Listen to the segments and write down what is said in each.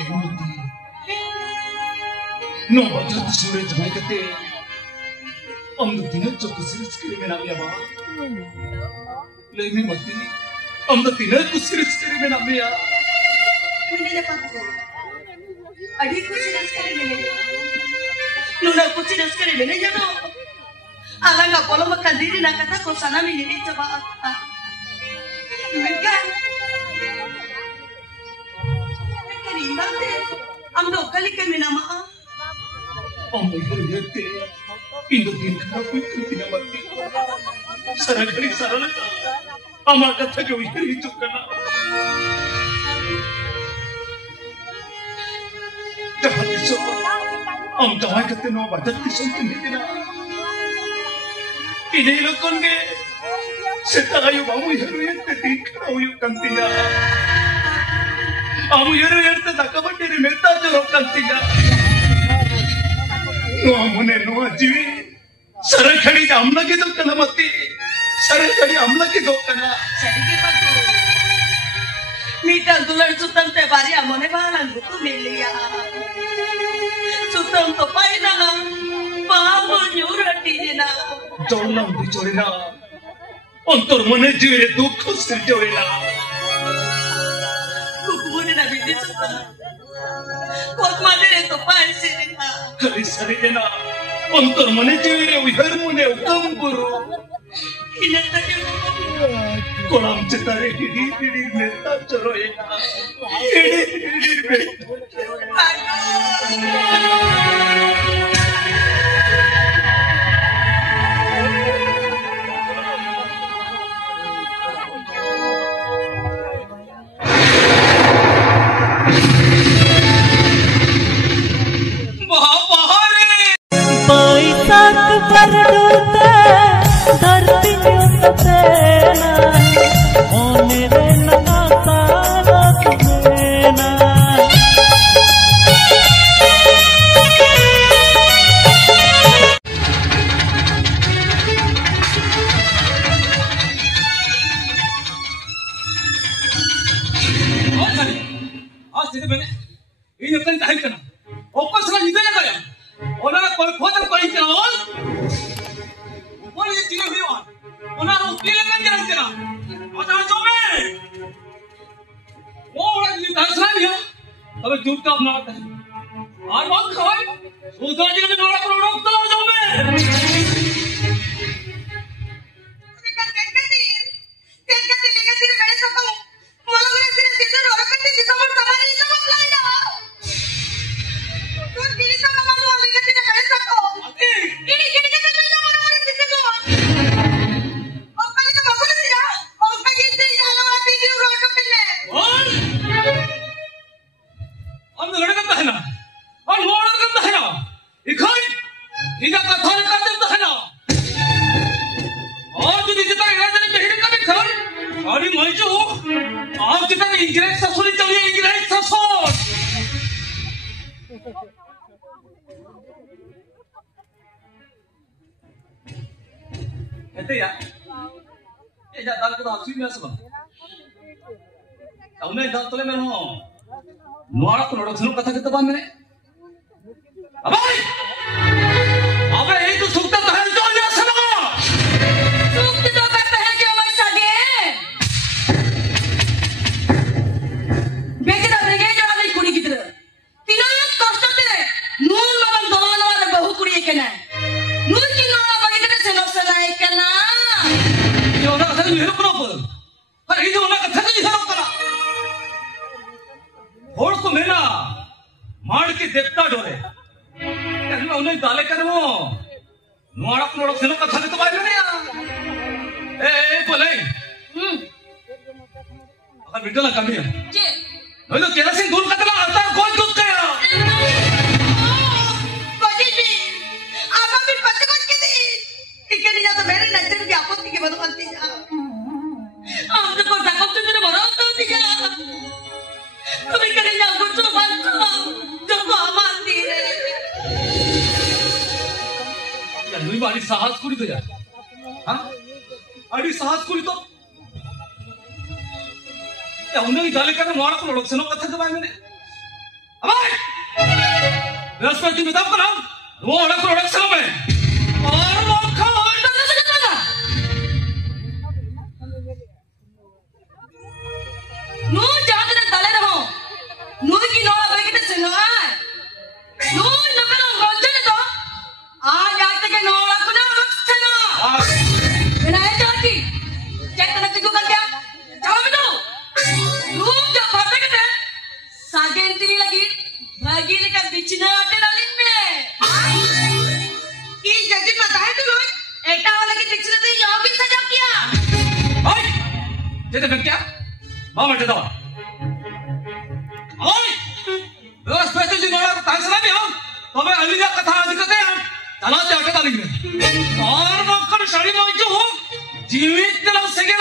Emoti. No baca surat jamai kate. Am the tina chokku siris kiri mena miya ba. Lemi mati. Am the tina ku siris kiri mena miya. Mene paku. Adi ku siris kiri mene. Nuna ku siris kiri mene jado. Alanga polo makadiri na kata ko sana mene coba. Mereka nimbang deh. Am do kali kami nama. Am berhenti. Indo din kerapu itu tidak mati. Sarang kali sarang itu. Amal kata jauh itu kena. Jangan iso. Am jawai kata no badat iso tidak. Ini lokon ke. Setayo bamu yaru yerte din kerapu yuk kantinya. Amu yaru yerte nakabah dari meta jorok kantinya. No amune no ajiwi. Sarang kali amla gitu kena mati. Sarang kali amla gitu kena. Sedikit paku. Mita dular sutam te bari amone balan buku milia. Sutam to paina. Bamu nyurati jena. Jauhlah bicara. Antar mana jiwa dukh sirjawela. Kukumun na bindi sutam. Kok madere to pai sirina. Kali sarijana. Antar mana jiwa wihar mune ukam guru. Ini tadi Kolam cetare hidi meta coroyena. Hidi meta. Dasar itu kita kenal. Dua orang selama. Orang kau ada saja mana? Nu jangan ada dalam ho. Nu ki no ada kita senang. Nu nak nak ranjang itu. Aja kita no aku nak senang. Kenapa jadi? Cek nak cikgu kerja. Jawab itu. Nu jangan patah kita. Sajen tini lagi. Bagi dekat bichna ada dalam ni. Ini jadi pata है तो लोग एकटा वाला की बिचने तो यहाँ भी सजा किया। ओए, जैसे फिर क्या? माँ बैठे दो। ओए, लोग स्पेशल जिन्होंने तांग सना भी हो, तो मैं अलीजा कथा दिखाते हैं। चला जाके डालेंगे। और वो कर शादी में जो हो, जीवित तरह से क्या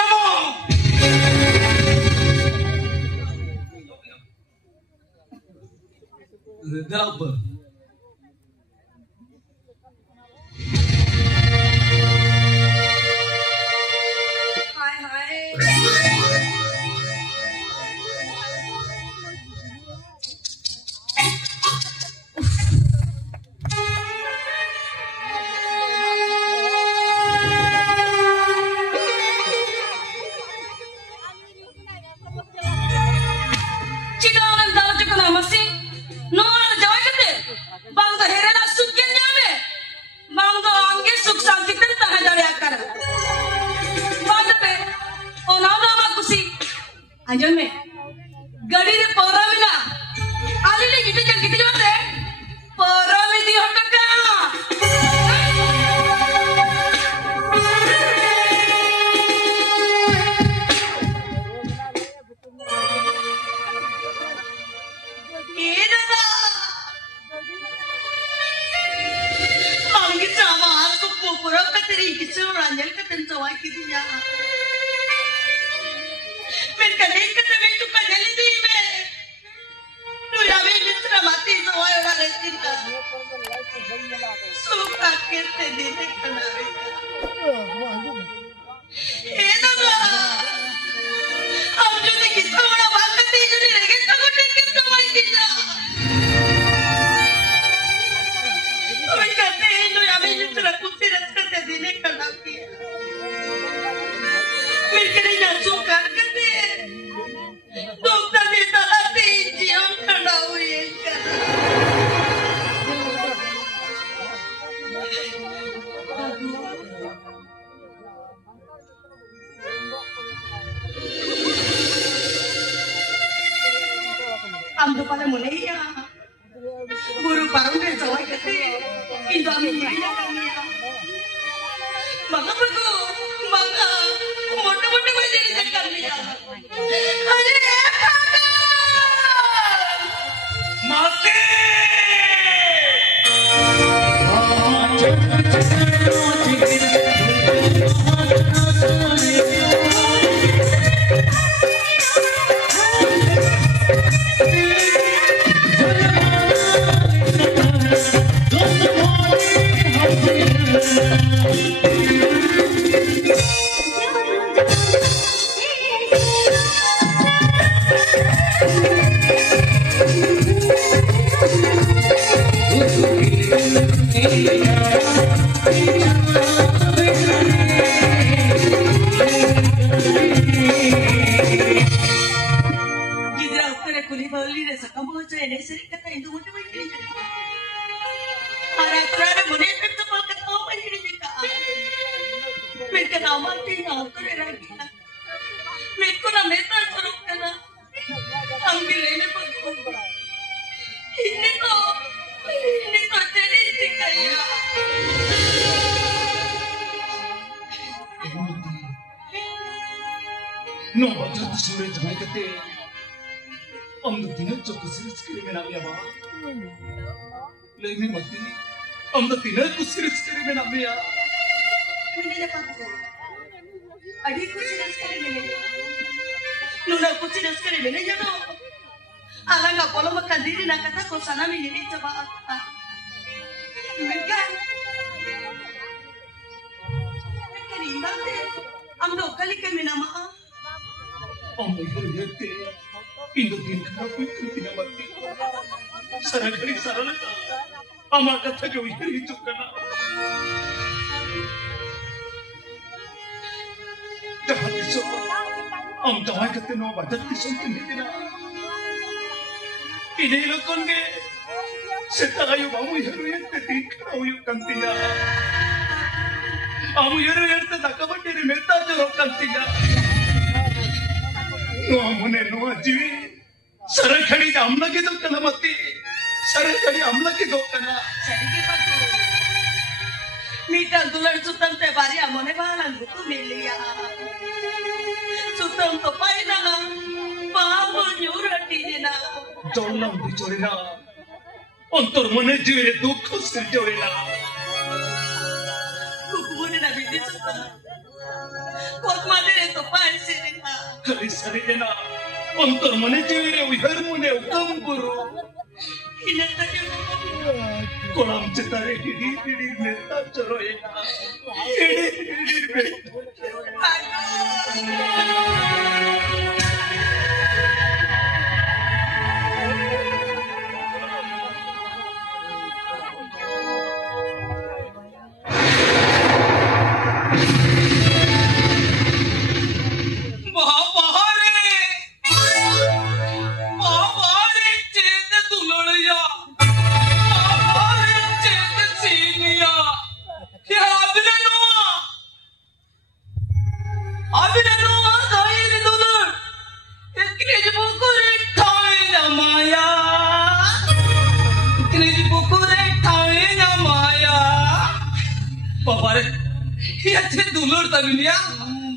ना ऊपर हाय हाय चिकान दाल चिकना मसी नोरा जवाई करते बांग तो हेरेला सुख के न्यामे बांग तो आंगे सुख शांति करता है दरिया कर बात पे ओ नाम कुसी अंजन में गड़ी रे पोरा मिला आली ने किती जाते पोरा में दी हटका Ranjang ka tencawa kidinya. Men kadang kata men tu kan jadi di me. Tu ya men mitra mati semua orang resita. Suka kete di ne kanari. Enaga. Am jadi kita orang bakat di jadi lagi takut dikit sama kita. Men kata tu ya men mitra kuti resita di ne kanari. Mereka nak suka kata, doktor ni tak ada jam kenapa yang Amdo pada mulai ya, buru parang dari Jawa kata, Indo amin ya kami ya, bangga berku, bangga. मोटे-मोटे बजे reject कर लिया अरे माते No, jatuh sore jamai kate, amdo tina joko siris kiri menamnya ba. Lagi mati, amdo tina ko siris kiri menamnya. Ini apa tu? Adikku siris kiri menamnya. Nuna ko siris kiri menamnya tu. Alang apa lo makan diri nak kata ko sana menjadi coba apa? Mereka imbang deh. Amdo kali kami nama. Amdo hiriyate, Indo din kana ko tidak mati. Sarang kali sarang आमा कथा के उइहर हिजुग कना जहां दिसो हम जवाई कते no बाजार दिसो तिना ini lokon ke seta kayu bamu yaru yente tikra uyu kantinya amu yaru yente nakabadiri metta joro kantinya no amune no ajivi sarakhadi amla ke dokana mati sarakhadi amla ke dokana sarike paku mita dular sutam te bari amone balan buku miliya sutam to paina babu nyurati na জন্ম বিচরে না অন্তর মনে জুড়ে দুঃখ সৃজরে না কুকুরে না বিদিস কত মাদের তো পাইছে না খালি সরে না অন্তর মনে জুড়ে উইহার মনে উকাম করো ইনাটাকে কোলাম চিতারে হিড়ি হিড়ি মেতা চরয়ে না হিড়ি হিড়ি মেতা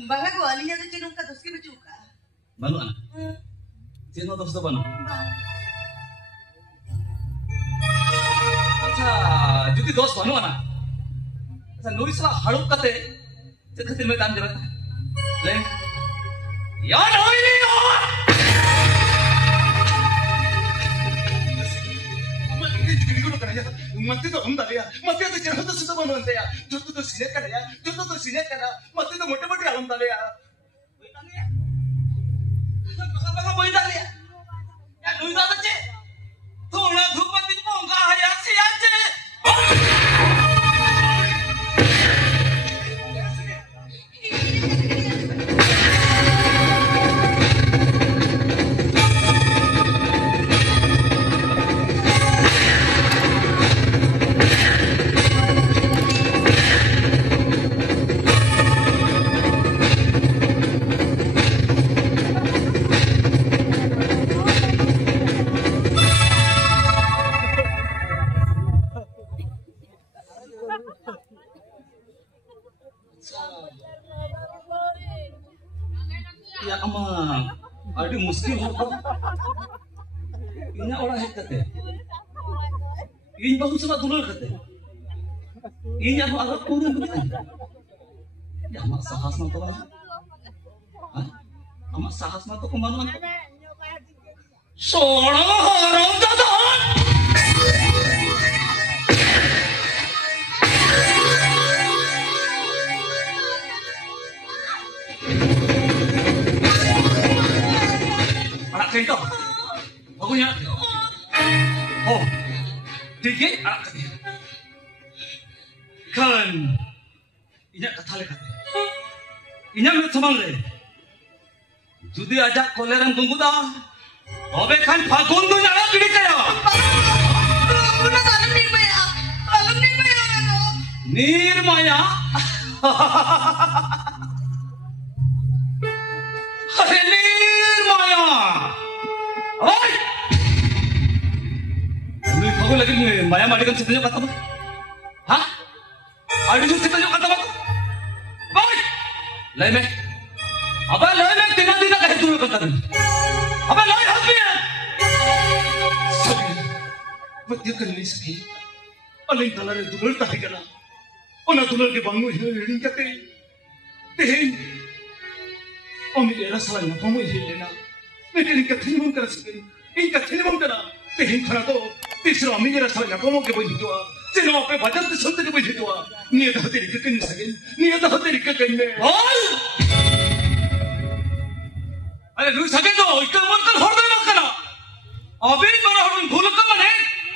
Baga ko alinya tu cenung ka doski becuka. Banu ana. Cino dos to banu. अच्छा जुदी दोस्त बनो ना अच्छा नोरी सला हड़प कते ते खतिर में काम जरा ले यार होई नहीं हो मत्ते तो हम डालिया मत्ते तो जरा तो सुतो बनो अंते या जो तो सीने कर या जो तो सीने कर मत्ते तो मोटे मोटे हम डालिया कोई डालिया बगा कोई डालिया या नोई दा बच्चे थोड़ा धूप दिन पोंगा या से आचे ya ama ada muskil apa ini orang hek kate ini bahu sama dulur kate ini aku agak kurang begitu ya amak sahas na to amak sahas na to kemana seorang orang dadan anak cengkok bagunya oh dikit anak kate kan inya kathale kate inya mit samangre judi ajak koleram gungguda tobe kan fagun du jara gidi kaya una dalam nirmaya Hare nirmaya oi lu kago lagi maya madikan sitanya kata ba ha adi ju sitanya kata ba oi lai me aba lai me tina tina kahe tu kata aba lai happy sabi mati kalli saki alai talare dulur tahi gala ona dulur ke bangu hiring kate tehin Om ini era salah nyapa mau hilena, mereka ini katanya mau kena sekali, ini katanya mau kena, tehin karena tu, tisro om ini era salah nyapa mau kebayi doa, cina apa baca tu sontak kebayi doa, ni ada hati rika kena sekali, ni ada hati rika kena. Oh, ada lu sakit tu, ikan makan horda makan, abis mana orang bulu kan mana,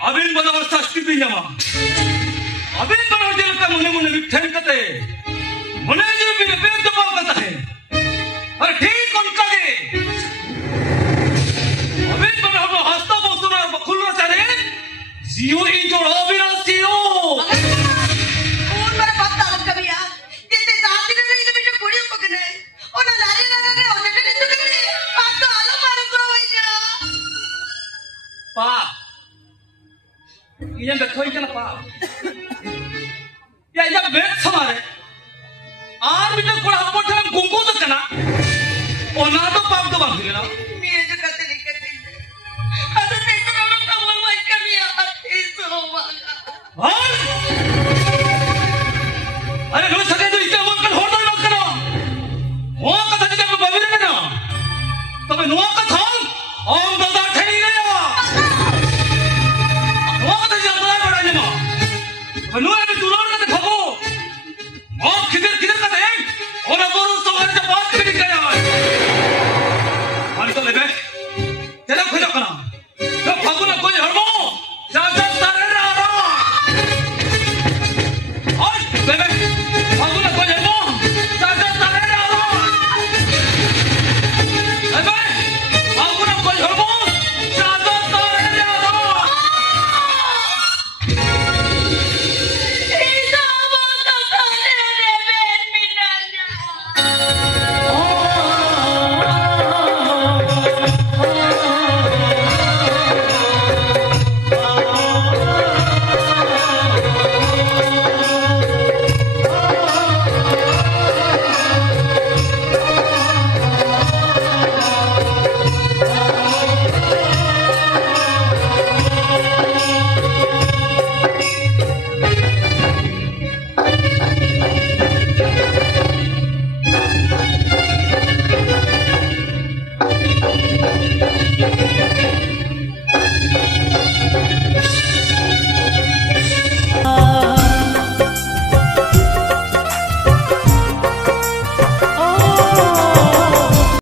अबिन बनवर Shastri भी जमा अबिन बनवर jail का मुने मुने विठन कते मुने जो भी बेद दबा करता है और ठीक उनका के अबिन बनवर हस्ता बोसुना बखुलना चाहे जियो इन जो अविनाशियो कौन मेरे बाप तालुक कभी यार जितने जाति ने नहीं तो बिल्कुल कुड़ियों को किने और ना नारी ना ना और जैसे नहीं तो किने बात तो आलू मारू करो भैया पा ये देखो इतना पा या ये बेट समारे आर भी तो कोड़ा हम बोलते हैं गुंगो तो कना और ना तो पाप तो बांध लेना